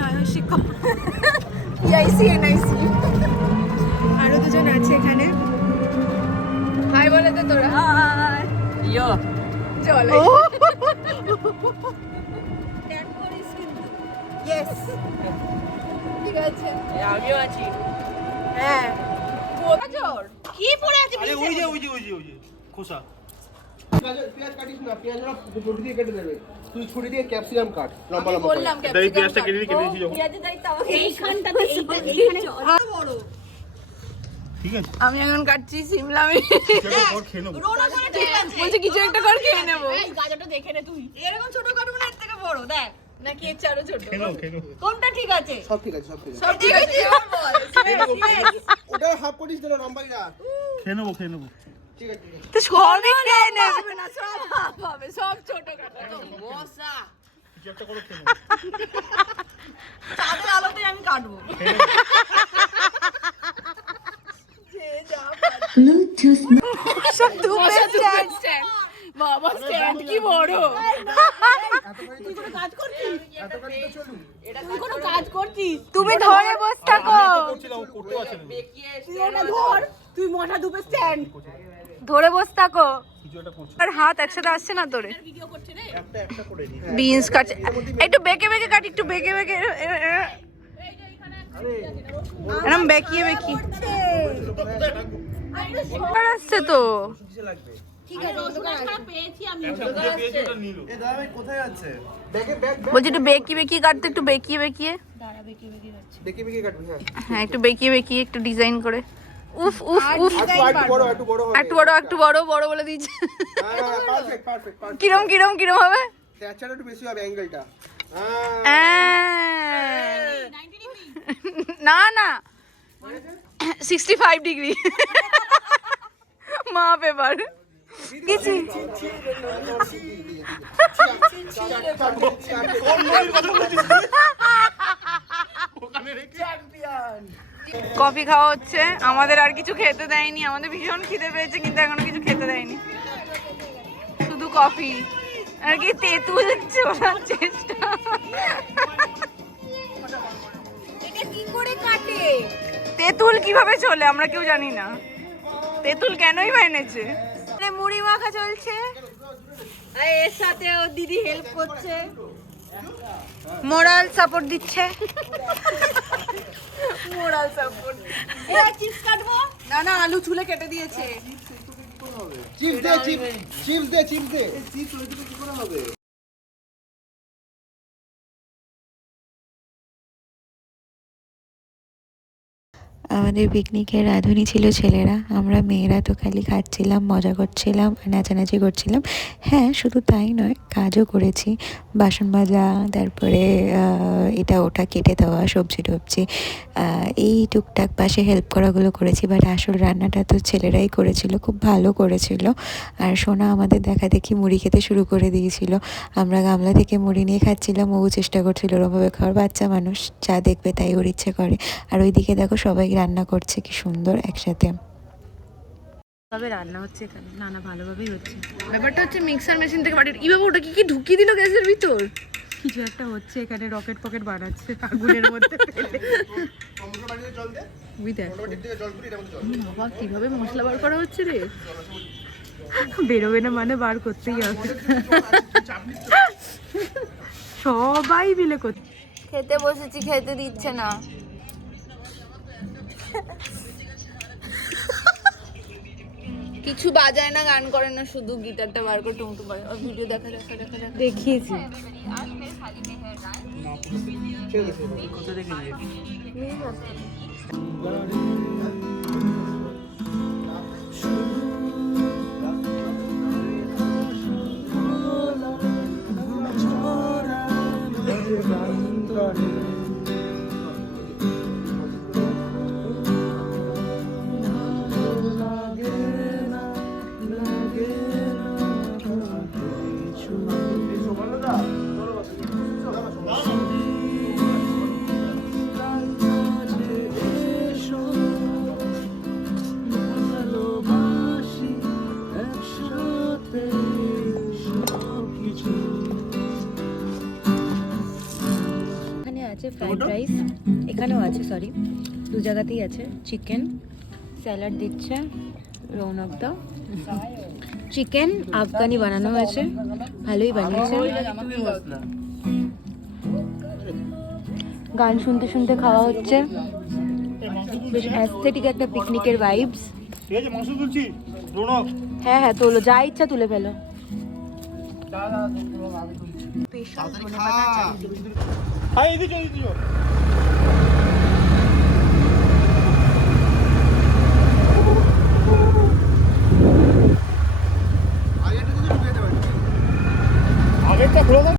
নয়ন শিক্ষক EIC NIC আরো দুজন আছে এখানে। হাই বলে তো তোরা। হাই ইয়ো চল ট্যাগ করিস কিন্তু। ইয়েস ঠিক আছে আমিও আছি। হ্যাঁ গাজর কি পড়ে আছে? আরে ওই যে খোসা। পেঁয়াজ কাটিস না, পেঁয়াজটা ছুরি দিয়ে কেটে দেবে। তুই ছুরি দিয়ে ক্যাপসিকাম কাট লম্বা লম্বা করে। বললাম এই পেঁয়াজটা কেটে দিয়েছি যখন। পেঁয়াজের দায়িত্ব আমাকে এইখানটাতে এইখানে বড়। ঠিক আছে আমি এখন কাটছি সিমলা মির্চ। কর খেয়ে নেবো। রোনা করে ঠিক আছে বলছে কিছু একটা কর খেয়ে নেব। এই গাজরটা দেখে নে তুই। এরকম ছোট কাটবো না, এর থেকে বড় দেখ নাকি এর চারও ছোট? খেয়ে নেবো। কোনটা ঠিক আছে? সব ঠিক আছে সব ঠিক আছে বল। ওটা হাফ করিস না লম্বাই না। খেয়ে নেবো ঠিক আছে তো সবই খেয়ে নেবে না, সব হাফ হবে, সব ছোট কাটবো। মশা কিছু একটা করে খেয়ে নেবো। চাঁদের আলোতে আমি কাটবো। সব ধুপে স্ট্যান্ড। বাবা স্ট্যান্ড কি বড়। তুই কোনো কাজ করছিস? এত কাটি তো চলুন। তুই কোনো কাজ করছিস? তুমি ধরে বস থাকো। করছিলাম করতে পারছিলাম না। তুই ওটা ধর, তুই মোটা ধুপে স্ট্যান্ড ধরে বস থাকো। কিছু একটা করছি। আর হাত একসাথে আসছে না তোরে। একটা করে নি। বিনস কাটছে একটু বেঁকে বেঁকে কাট, একটু বেঁকে বেঁকে এরকম বেঁকিয়ে বেঁকিয়ে আসছে তো। ঠিক আছে পেয়েছি ওটা নিল। এ দাদা ভাই কোথায় আছে? ব্যাগে ব্যাগ বলছি একটু বেঁকিয়ে বেঁকিয়ে কাটতে, একটু বেঁকিয়ে বেঁকিয়ে দেখি কাটবি। হ্যাঁ হ্যাঁ একটু বেঁকিয়ে বেঁকিয়ে একটু ডিজাইন করে। উফ উফ উফ একটু বড় হবে। একটু বড় বলে দিয়েছে। হ্যাঁ পারফেক্ট কিরম হবে? ট্যাচার একটু বেশি হবে অ্যাঙ্গেলটা। না না 65 ডিগ্রি মা পেপার কিছু কফি খাওয়া হচ্ছে। আমাদের আর কিছু খেতে দেয়নি, আমাদের ভীষণ খিদে পেয়েছে কিন্তু এখনো কিছু খেতে দেয়নি, শুধু কফি আর কি তেঁতুল ছোড়ার চেষ্টা। এটা কি করে কাটে? তেঁতুল কিভাবে চলে আমরা কেউ জানি না, তেঁতুল কেনই বা এনেছে। মুড়ি মাখা চলছে আর এর সাথে ও দিদি হেল্প করছে, মোরাল সাপোর্ট দিচ্ছে। Moral support. এবার চিপস কাটবো না, না আলু ছুলে কেটে দিয়েছে। চিপস দে চিপস ওইদিকে কি করে হবে? আমাদের পিকনিকের রাঁধুনি ছিল ছেলেরা, আমরা মেয়েরা তো খালি খাচ্ছিলাম, মজা করছিলাম, নাচানাচি করছিলাম। হ্যাঁ শুধু তাই নয়, কাজও করেছি, বাসন মাজা, তারপরে এটা ওটা কেটে দেওয়া, সবজি টবজি, এই টুকটাক পাশে হেল্প করাগুলো করেছি। বাট আসল রান্নাটা তো ছেলেরাই করেছিল, খুব ভালো করেছিল। আর সোনা আমাদের দেখা দেখি মুড়ি খেতে শুরু করে দিয়েছিল। আমরা গামলা থেকে মুড়ি নিয়ে খাচ্ছিলাম, ও চেষ্টা করছিল ওরমভাবে খাওয়ার, বাচ্চা মানুষ যা দেখবে তাই ওর ইচ্ছে করে। আর ওইদিকে দেখো সবাই রান্না করছে কি সুন্দর একসাথে। ভাবে রান্না হচ্ছে এখানে, না না ভালোভাবেই হচ্ছে। ব্যাপারটা হচ্ছে মিক্সার মেশিন থেকে বাড়ি ইভাবে ওটা কি ঢুকিয়ে দিল গ্যাসের ভিতর, কিছু একটা হচ্ছে এখানে, রকেট পকেট বানাচ্ছে আগুনের মধ্যে ফেলে। বাবা কিভাবে মশলা বার করা হচ্ছে রে, বেরোবে না মানে বার করতেই হবে। সবাই মিলে করছে। খেতে বসেছি, খেতে দিচ্ছে না। কিছু বাজায় না, গান করে না, শুধু গিটারটা বার করে টুমটু বাজায়। ভিডিও দেখা দেখিয়েছি। আছে ফ্রাইড রাইস, এখানেও আছে, সরি 2 জায়গাতেই আছে, চিকেন, স্যালাড দিচ্ছে রৌনক দা, চিকেন আফগানি বানানো হয়েছে, ভালোই বানিয়েছে। গান শুনতে শুনতে খাওয়া হচ্ছে, বেশ অ্যাস্থেটিক একটা পিকনিকের ভাইবস। ঠিক আছে, মাংস তুলছি রৌনক। হ্যাঁ হ্যাঁ, তোলো, যা ইচ্ছা তুলে ফেলো। হ্যাঁ, এদিকে এদিকে আগেরটা খোলা